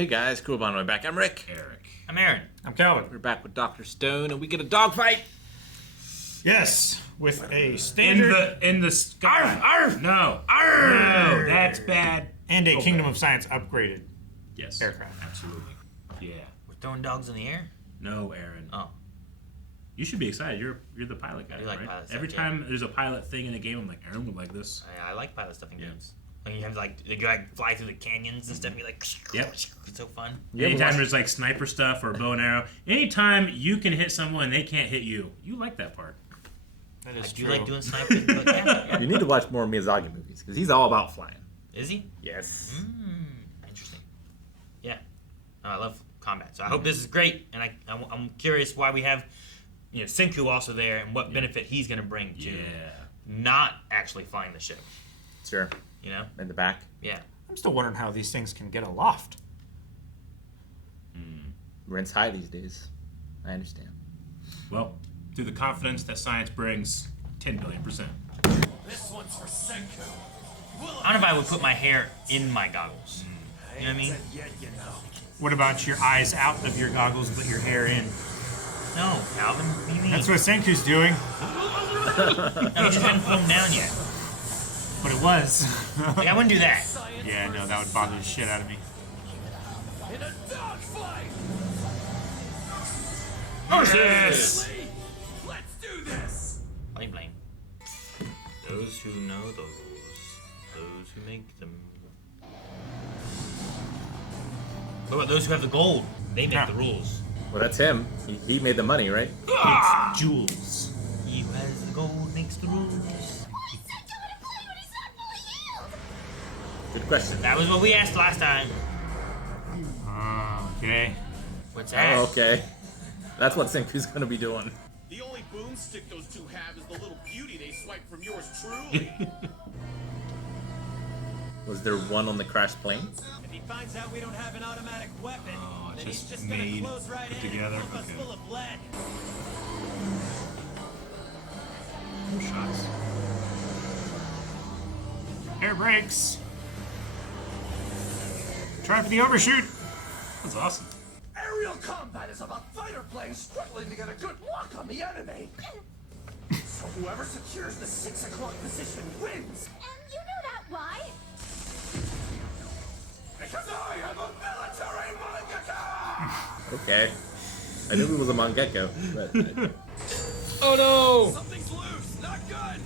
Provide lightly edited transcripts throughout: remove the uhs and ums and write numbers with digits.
Hey guys, cool on my back. I'm Rick. Eric. I'm Aaron. I'm Calvin. We're back with Dr. Stone, and we get a dogfight. Yes, with a standard In the sky. Arf! No. Arr! No, that's bad. and a Oh, Kingdom bad. of Science upgraded Yes. aircraft. Absolutely. Yeah. We're throwing dogs in the air? No, Aaron. Oh. You should be excited. You're the pilot guy, I do like right? pilot stuff, Every yeah. time there's a pilot thing in a game, I'm like, Aaron would like this. I like pilot stuff in Yeah. games. Like you have you fly through the canyons and stuff. You're like, Yep. it's so fun. Anytime there's like sniper stuff or bow and arrow, anytime you can hit someone and they can't hit you, you like that part. That I is do true. like doing sniping, but yeah. You need to watch more Miyazaki movies, because he's all about flying. Is he? Yes. Interesting. Yeah. I love combat, so I hope this is great. And I'm curious why we have, Senku also there, and what benefit he's going to bring to not actually flying the ship. Sure. In the back. Yeah. I'm still wondering how these things can get aloft. Rent's high these days. I understand. Well, through the confidence that science brings, 10 billion %. This one's for Senku. I don't know if I would put my hair in my goggles. You know what I mean? What about your eyes out of your goggles, but your hair in? No, Calvin. What do you mean? That's what Senku's doing. No, he just hadn't filmed down yet. But it was. Like, I wouldn't do that. Yeah, no, that would bother the shit out of me. In a dogfight! Horses! Let's do this! Blame. Those who know those who make them. What about those who have the gold? They make the rules. Well, that's him. He made the money, right? It's Jules. He who has the gold makes the rules. Good question. That was what we asked last time. Okay. What's that? Oh, okay. That's what Senku's gonna be doing. The only boomstick those two have is the little beauty they swiped from yours truly. Was there one on the crashed plane? If he finds out we don't have an automatic weapon, Oh, then just he's just gonna made, close right put in together, and pump us okay. full of lead. No shots. Air brakes. Try for the overshoot. That's awesome. Aerial combat is about fighter planes struggling to get a good lock on the enemy. So whoever secures the 6 o'clock position wins. And you know that why? Because I am a military mangaka! Okay. I knew he was a mangaka, but... Oh no! Something's loose, not good!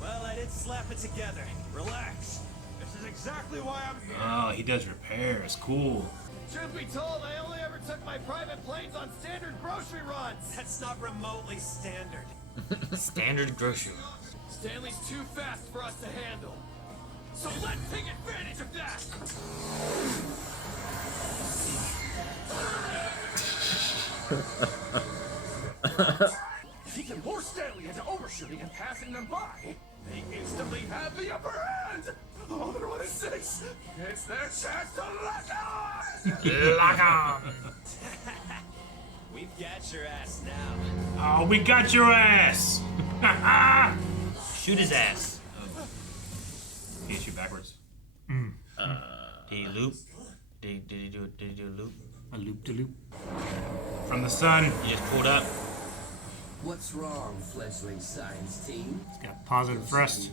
Well, I did slap it together. Relax. This is exactly why I'm here. Oh, he does repairs. Cool. Truth be told, I only ever took my private planes on standard grocery runs. That's not remotely standard. Standard grocery. Stanley's too fast for us to handle. So let's take advantage of that! If he can lure Stanley into overshooting and passing them by, they instantly have the upper hand! Oh, they're on a 6! It's their chance to lock on! Lock on! We've got your ass now. Oh, we got your ass! Shoot his ass. He hit you backwards. Did he loop? Did he do a loop? A loop-de-loop. From the sun. He just pulled up. What's wrong, fledgling science team? It's got positive thrust.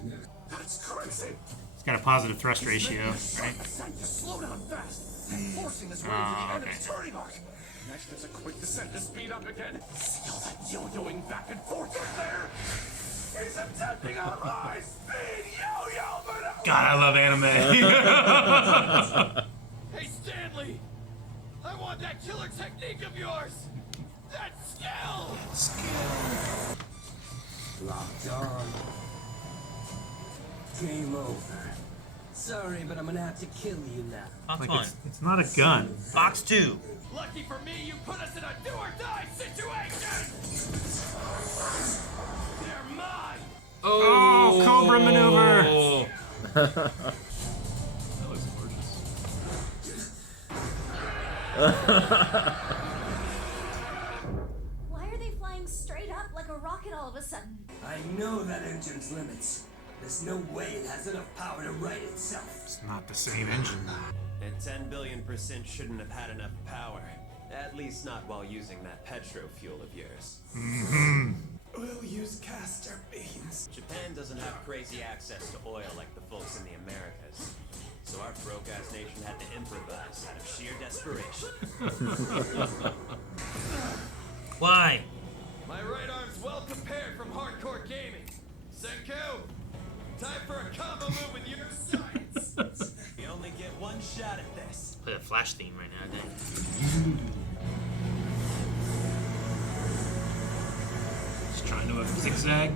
That's crazy! It's got a positive thrust ratio, right? Descent to slow down fast, forcing his way to the enemy's turning arc. Next, there's a quick descent to speed up again. See all that yo-yoing back and forth right there? He's attempting a high-speed yo-yo maneuver! God, I love anime. Hey, Stanley! I want that killer technique of yours! That skill! Locked on. Game over. Sorry, but I'm gonna have to kill you now. Box Like one. it's not a gun. Box two. Lucky for me, you put us in a do-or-die situation! They're mine! Oh, Cobra maneuver! That looks gorgeous. Why are they flying straight up like a rocket all of a sudden? I know that engine's limits. There's no way it has enough power to right itself. It's not the same engine. And 10 billion% shouldn't have had enough power. At least not while using that petro fuel of yours. We'll use castor beans. Japan doesn't have crazy access to oil like the folks in the Americas. So our broke-ass nation had to improvise out of sheer desperation. Why? My right arm's well prepared from hardcore gaming. Senku, time for a combo move with your sights. You only get one shot at this. Play the Flash theme right now, I think. Just trying to zigzag.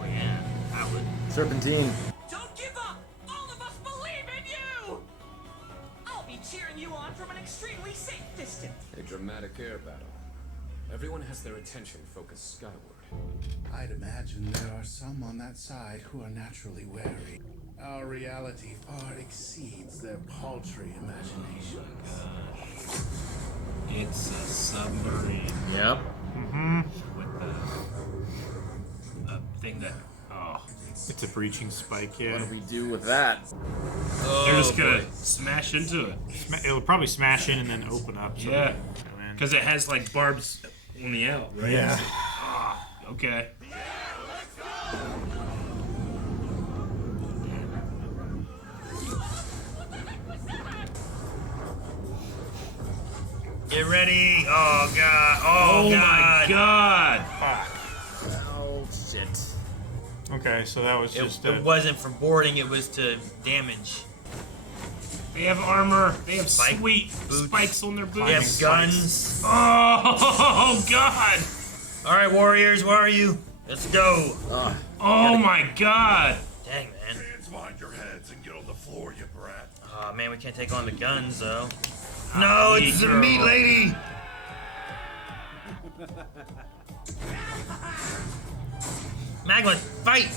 Oh yeah, I would. Serpentine. Don't give up! All of us believe in you! I'll be cheering you on from an extremely safe distance. A dramatic air battle. Everyone has their attention focused skyward. I'd imagine there are some on that side who are naturally wary. Our reality far exceeds their paltry imagination. It's a submarine Yep. with a thing that. Oh, It's a breaching spike, What yeah. do we do with that? they're just gonna smash into it. It'll probably smash in and then open up. So Yeah, man. because it has like barbs on the out, right? Yeah. Okay. Get ready! Oh god! Oh, my god! Oh shit. Okay, so that was just It wasn't for boarding; it was to damage. They have armor. They have Spike sweet boots. spikes on their boots. They have guns. Oh god! All right, warriors, where are you? Let's go! Oh my god! Dang, man. Hands behind your heads and get on the floor, you brat. Oh man, we can't take on the guns though. No, it's the girl. meat lady. Magma, fight!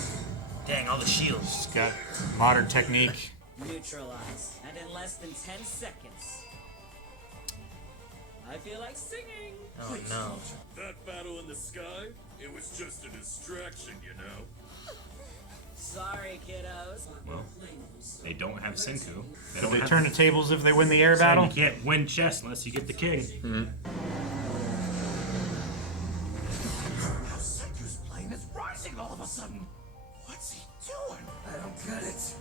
Dang, all the shields. It's got modern technique. Neutralize, and in less than 10 seconds. I feel like singing. Oh no. That battle in the sky, it was just a distraction, you know. Sorry, kiddos. Well, they don't have Senku. They Do don't they have turn the tables if they win the air battle? You can't win chess unless you get the king. Senku's plane is rising all of a sudden. What's he doing? I don't get it.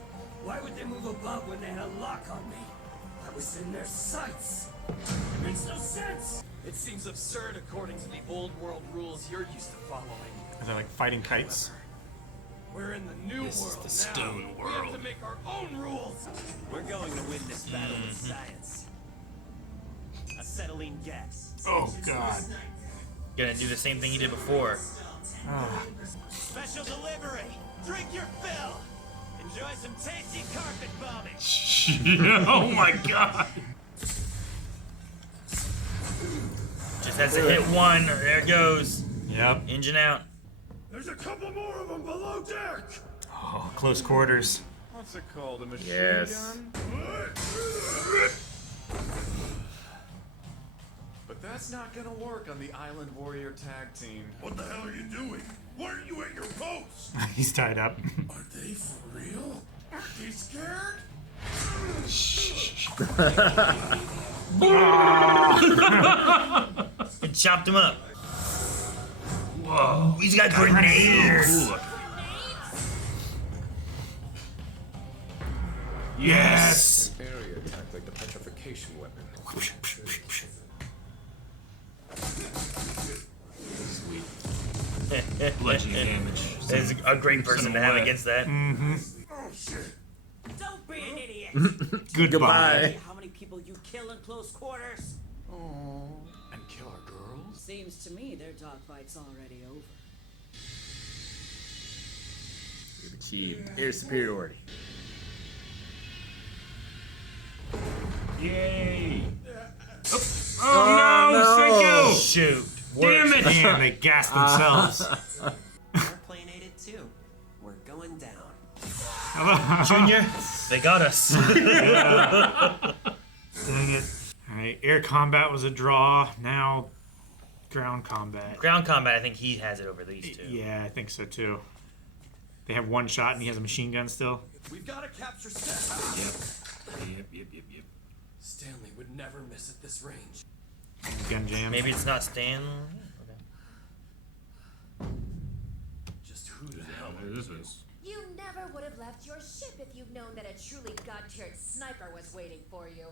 Why would they move above when they had a lock on me? I was in their sights. It makes no sense. It seems absurd according to the old world rules you're used to following. Is that like fighting kites? We're in the new This is world the now. stone We have world. to make our own rules. We're going to win this battle with science. Acetylene gas. Oh god. Gonna do the same thing you did before. Special delivery. Drink your fill. Enjoy some tasty carpet bombing. Oh my god! Just has to hit one. There it goes. Yep. Engine out. There's a couple more of them below deck. Oh, close quarters. What's it called? A machine Yes. But that's not gonna work on the Island Warrior tag team. What the hell are you doing? Why are you at your post? He's tied up. Are they for real? Are they scared? And chopped him up. Whoa! He's got grenades. Cool. Yes! Area attack like the petrification weapon. Bludgeoning damage. Is a great person to have against that. Oh shit! Don't be an idiot. Goodbye. How many people you kill in close quarters? And kill our girls? Seems to me their dogfight's already over. We've achieved air superiority. Yay! Oh, no, Senku! Shoot. Damn it! Damn, they gassed themselves. Our plane ate it too. We're going down. Junior, they got us. Dang it. Alright, air combat was a draw. Now, ground combat. Ground combat, I think he has it over these two. Yeah, I think so too. They have one shot and he has a machine gun still. We've got to capture Seth. Yep. Stanley would never miss at this range. Gun jam. Maybe it's not Stanley. Okay. Just who the hell This is. You never would have left your ship if you'd known that a truly god-tiered sniper was waiting for you.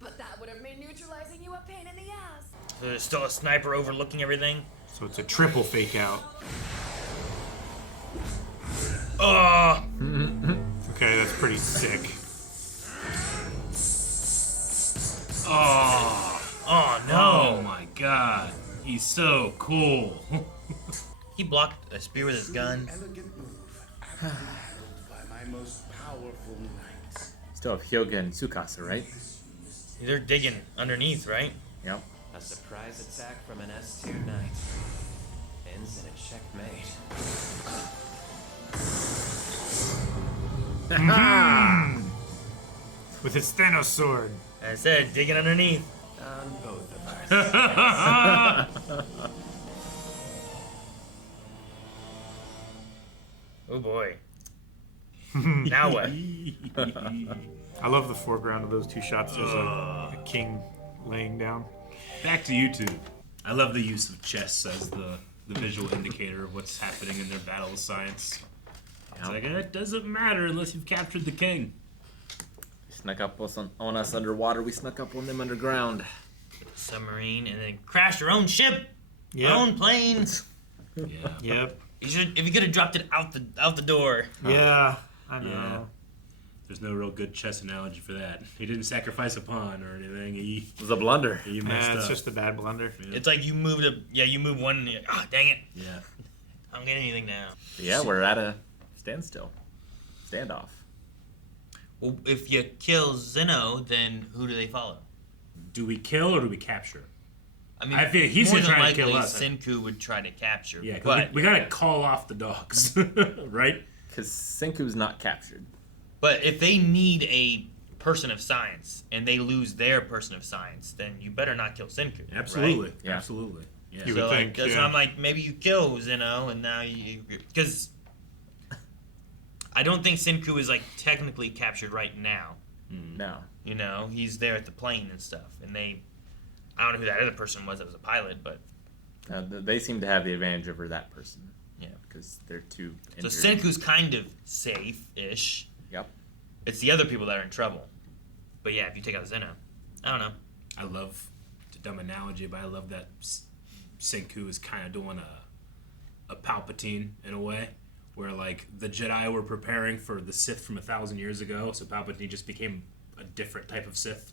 But that would have made neutralizing you a pain in the ass. So there's still a sniper overlooking everything. So it's a triple fake out. Oh! Okay, that's pretty sick. Oh, Oh oh no! my god. He's so cool. He blocked a spear with his gun. Elegant move, aptly handled by my most powerful knight. Still have Hyoga and Tsukasa, right? They're digging underneath, right? Yep. A surprise attack from an S2 knight. Ends in a checkmate. With his Thanos sword. I said digging underneath. On both of us. Oh boy. Now what? I love the foreground of those two shots. There's a king laying down. Back to YouTube. I love the use of chess as the visual indicator of what's happening in their battle of science. It's like, it doesn't matter unless you've captured the king. Snuck up on us underwater, we snuck up on them underground. Submarine and then crashed your own ship. Yep. Your own planes. Yeah. Yep. If you could have dropped it out the door. Yeah, I know. Yeah. There's no real good chess analogy for that. He didn't sacrifice a pawn or anything. He It was a blunder. messed It's up. just a bad blunder. It's like you move one. And you're like, ah, dang it! Yeah. I don't get anything now. Yeah, we're at a standstill. Standoff. Well, if you kill Xeno, then who do they follow? Do we kill or do we capture? I mean, I feel he's more gonna than try to likely, kill us. Senku would try to capture. Yeah, 'cause but we gotta call off the dogs, right? Because Senku's not captured. But if they need a person of science and they lose their person of science, then you better not kill Senku. Absolutely, Right? Yeah. absolutely. Yeah. You So would like, think, that's yeah. why I'm like, maybe you kill Xeno and now you, because I don't think Senku is like technically captured right now. No. You know, he's there at the plane and stuff, and I don't know who that other person was that was a pilot, but They seem to have the advantage over that person. yeah. Because they're too So injured. Senku's kind of safe-ish. Yep. It's the other people that are in trouble. But yeah, if you take out Xeno, I don't know. I love, it's a dumb analogy, but I love that Senku is kind of doing a Palpatine in a way, where like the Jedi were preparing for the Sith from 1,000 years ago, so Palpatine just became a different type of Sith.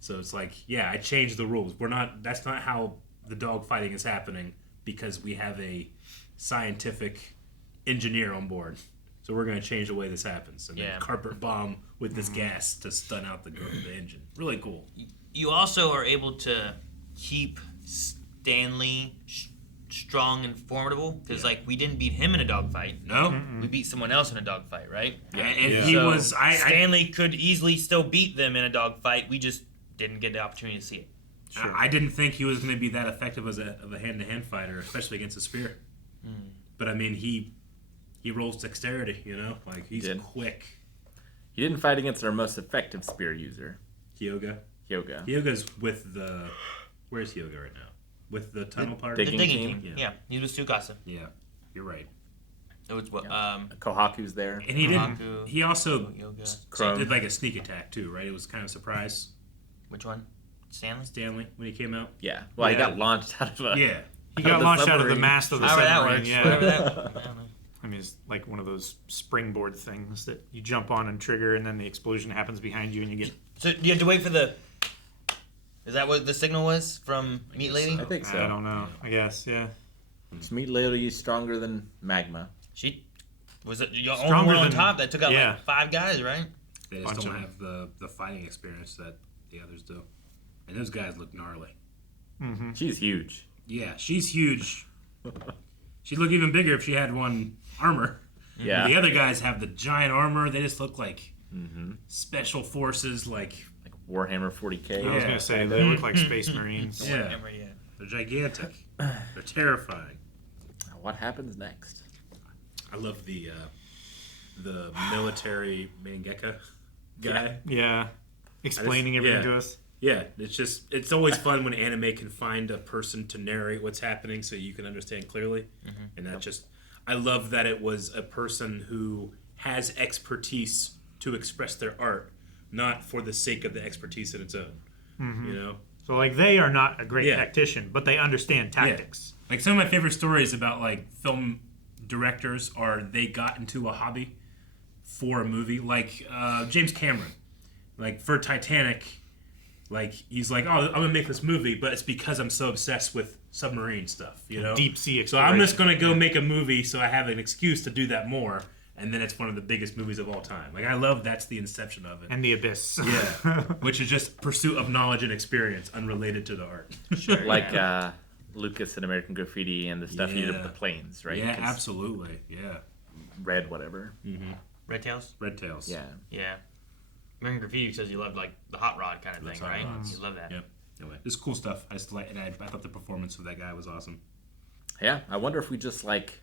So it's like, yeah, I changed the rules. That's not how the dog fighting is happening because we have a scientific engineer on board. So we're going to change the way this happens. And Yeah. then carpet bomb with this gas to stun out the engine. Really cool. You also are able to keep Stanley strong and formidable because, like, we didn't beat him in a dogfight. No? We beat someone else in a dogfight, right? Yeah, and Yeah. he So was. Stanley could easily still beat them in a dogfight. We just didn't get the opportunity to see it. I didn't think he was going to be that effective as a hand-to-hand fighter, especially against a spear. But I mean, he rolls dexterity. You know, like he's Did. quick. He didn't fight against our most effective spear user, Hyoga. Hyoga. with the. Where's Hyoga right now? With the tunnel part. The Digging digging team? team. Yeah. Yeah, he was Tsukasa. Yeah, you're right. It was what? Kohaku's there. And he didn't. Kohaku, He also Yoga. Chrome. did like a sneak attack too, right? It was kind of a surprise. Which one? Stanley? Stanley when he came out. Yeah. Well, he Yeah. got launched out of a... Yeah. He got the launched out of the submarine. mast of the However that submarine. works. Yeah. Whatever that. I don't know. I mean, it's like one of those springboard things that you jump on and trigger, and then the explosion happens behind you, and you get. So you have to wait for the. Is that what the signal was from Meat Lady? I think so. I don't know. I guess, yeah. Meat Lady is stronger than magma. She was it your only Stronger one on than- top that took out yeah. like 5 guys, right? They just Bunch don't of have the fighting experience that the others do. And those guys look gnarly. She's huge. Yeah, she's huge. She'd look even bigger if she had one armor. Yeah. The other guys have the giant armor. They just look like special forces. Like Warhammer 40K. I was Yeah. gonna say they look like Space Marines. Yeah. Remember, yeah. they're gigantic. They're terrifying. What happens next? I love the military Mangaka guy. Yeah. explaining everything to us. Yeah, it's always fun when anime can find a person to narrate what's happening so you can understand clearly. And I love that it was a person who has expertise to express their art, not for the sake of the expertise in its own. You know? So, like, they are not a great tactician, but they understand tactics. Like, some of my favorite stories about, like, film directors are they got into a hobby for a movie. Like, James Cameron. Like, for Titanic, like, he's like, oh, I'm going to make this movie, but it's because I'm so obsessed with submarine stuff, you know? Deep sea So exploration. I'm just going to go make a movie so I have an excuse to do that more, and then it's one of the biggest movies of all time. Like, I love that's the inception of it. And the abyss. Yeah. Which is just pursuit of knowledge and experience unrelated to the art. Like Lucas and American Graffiti and the stuff he did with the planes, right? Yeah, absolutely. Yeah. Red whatever. Red Tails? Red Tails. Yeah. Yeah. American Graffiti says you loved, like, the hot rod kind of thing, Hot right? rods. You love that. Yep. Anyway, this is cool stuff. I thought the performance of that guy was awesome. Yeah, I wonder if we just, like,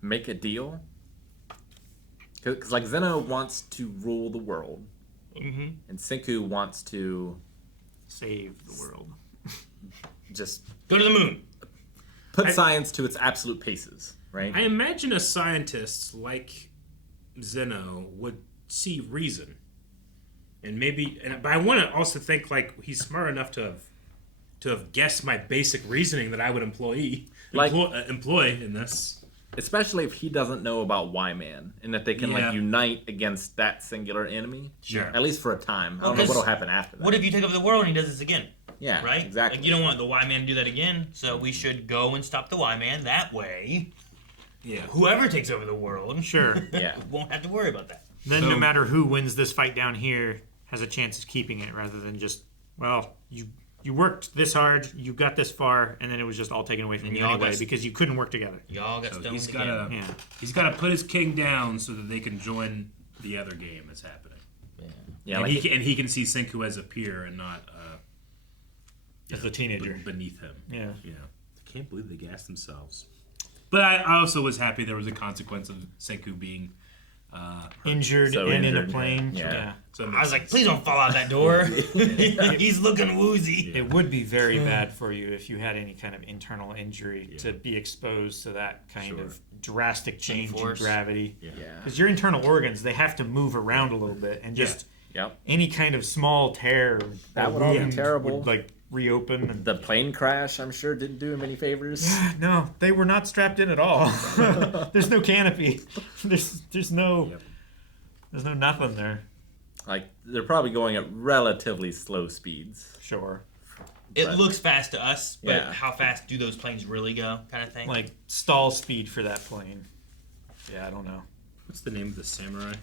make a deal. Because, like, Xeno wants to rule the world. And Senku wants to Save the world. just Go to the moon. put science to its absolute paces, right? I imagine a scientist like Xeno would see reason. And maybe, but I want to also think like he's smart enough to have guessed my basic reasoning that I would employ in this. Especially if he doesn't know about Y-Man and that they can like unite against that singular enemy. Sure. At least for a time. I don't know what'll happen after that. What if you take over the world and he does this again? Yeah, right? exactly. Like, you don't want the Y-Man to do that again, so we should go and stop the Y-Man. That way, whoever takes over the world won't have to worry about that. Then no matter who wins this fight down here has a chance of keeping it rather than just, well, you worked this hard, you got this far, and then it was just all taken away from you anyway because you couldn't work together. Y'all got stoned He's again. got to put his king down so that they can join the other game that's happening. Yeah, and, he can see Senku as a peer and not as a teenager beneath him. Yeah. I can't believe they gassed themselves. But I also was happy there was a consequence of Senku being injured in a plane. Yeah. So I was like, please don't fall out that door. He's looking woozy. It would be very bad for you if you had any kind of internal injury to be exposed to that kind of drastic change in gravity. Because your internal organs, they have to move around a little bit, and just any kind of small tear that would all be terrible. Would, like, reopen. And the plane crash, I'm sure, didn't do him any favors. No, they were not strapped in at all. There's no canopy. There's no nothing there. Like, they're probably going at relatively slow speeds. Sure. It looks fast to us, but how fast do those planes really go, kind of thing? Like, stall speed for that plane. Yeah, I don't know. What's the name of the samurai?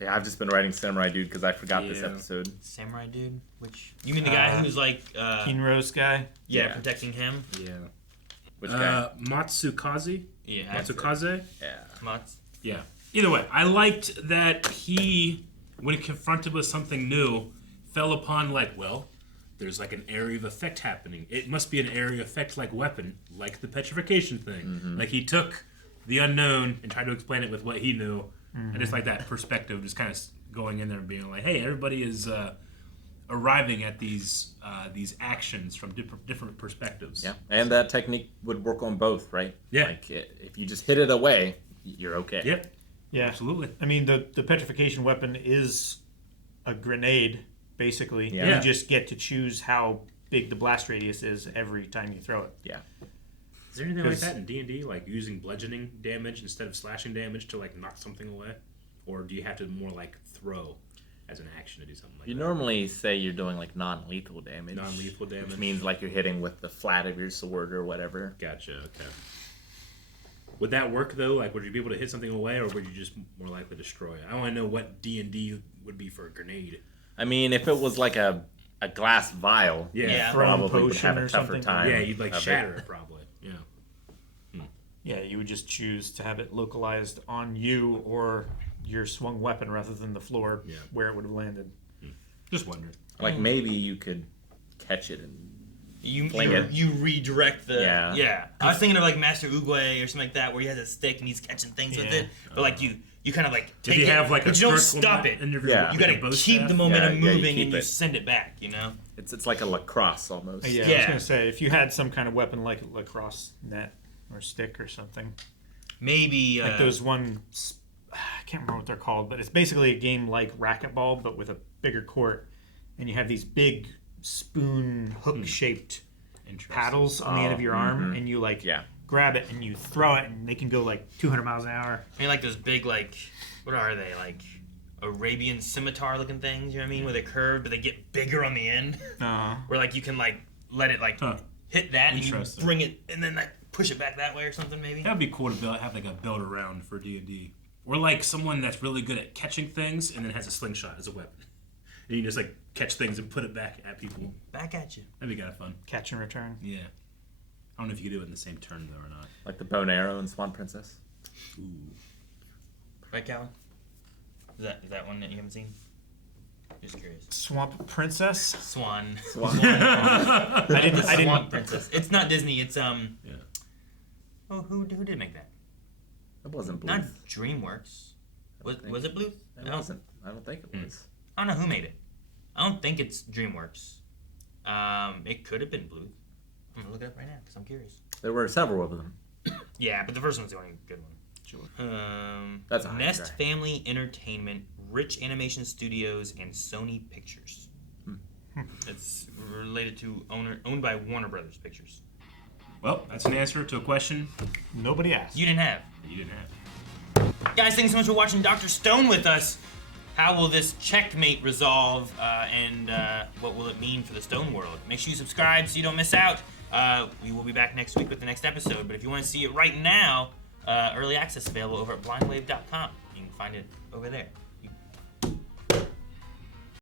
Yeah, I've just been writing Samurai Dude because I forgot this episode. Samurai Dude? Which? You mean the guy who's like... Kinro's guy? Yeah, protecting him? Yeah. Which guy? Matsukaze? Yeah. Matsukaze? Yeah. Yeah. Either way, I liked that he, when confronted with something new, fell upon like, well, there's like an area of effect happening. It must be an area of effect like weapon, like the petrification thing. Like he took the unknown and tried to explain it with what he knew. And just like that perspective, just kind of going in there and being like, hey, everybody is arriving at these actions from different perspectives. Yeah, and that technique would work on both, right? Yeah. Like, if you just hit it away, you're okay. Yep. Yeah. Absolutely. I mean, the petrification weapon is a grenade, basically. Yeah. You just get to choose how big the blast radius is every time you throw it. Yeah. Is there anything like that in D&D, like using bludgeoning damage instead of slashing damage to like knock something away? Or do you have to more like throw as an action to do something like that? You normally say you're doing like non-lethal damage. Non-lethal damage? Which means like you're hitting with the flat of your sword or whatever. Gotcha, okay. Would that work though? Like, would you be able to hit something away, or would you just more likely destroy it? I want to know what D&D would be for a grenade. I mean, if it was like a glass vial, probably would have a tougher time. Yeah, you'd like shatter it probably. Yeah. Yeah, you would just choose to have it localized on you or your swung weapon rather than the floor where it would have landed. Just wondering. Like maybe you could catch it and You redirect the Yeah. I was thinking of like Master Oogway or something like that, where he has a stick and he's catching things with it. But like you kind of like take if you it, have like but a you don't circle stop net it. and You Yeah. gotta keep the momentum Yeah, you moving keep and you it. send it back. You know. It's like a lacrosse almost. Yeah, I was gonna say if you had some kind of weapon like a lacrosse net or stick or something. Maybe like those one. I can't remember what they're called, but it's basically a game like racquetball, but with a bigger court, and you have these big spoon hook-shaped paddles on the end of your arm, and you grab it and you throw it, and they can go like 200 miles an hour. I mean, like those big what are they like? Arabian scimitar-looking things. You know what I mean? Where they're curved, but they get bigger on the end. Where like you can like let it hit that, and you bring it, and then like push it back that way or something. Maybe that would be cool to have like a build around for D&D. Or like someone that's really good at catching things and then has a slingshot as a weapon. And you just like catch things and put it back at people. Back at you. That'd be kind of fun. Catch and return. Yeah. I don't know if you could do it in the same turn though or not. Like the bow and arrow in Swan Princess. Ooh. Right, Calvin? Is that one that you haven't seen? Just curious. Swamp Princess? Swan. I didn't. Swamp Princess. It's not Disney. It's Yeah. Oh, who did make that? It wasn't Bluth. Not DreamWorks. Was it Bluth? It wasn't. I don't think it was. I don't know who made it. I don't think it's DreamWorks. It could have been Bluth. I'm gonna look it up right now because I'm curious. There were several of them. Yeah, but the first one's the only good one. Sure. That's a Nest Family Entertainment, Rich Animation Studios, and Sony Pictures. It's related to owned by Warner Brothers Pictures. Well, that's an answer to a question nobody asked. You didn't have. Guys, thanks so much for watching Dr. Stone with us. How will this checkmate resolve, and what will it mean for the Stone world? Make sure you subscribe so you don't miss out. We will be back next week with the next episode, but if you want to see it right now, early access available over at blindwave.com. You can find it over there.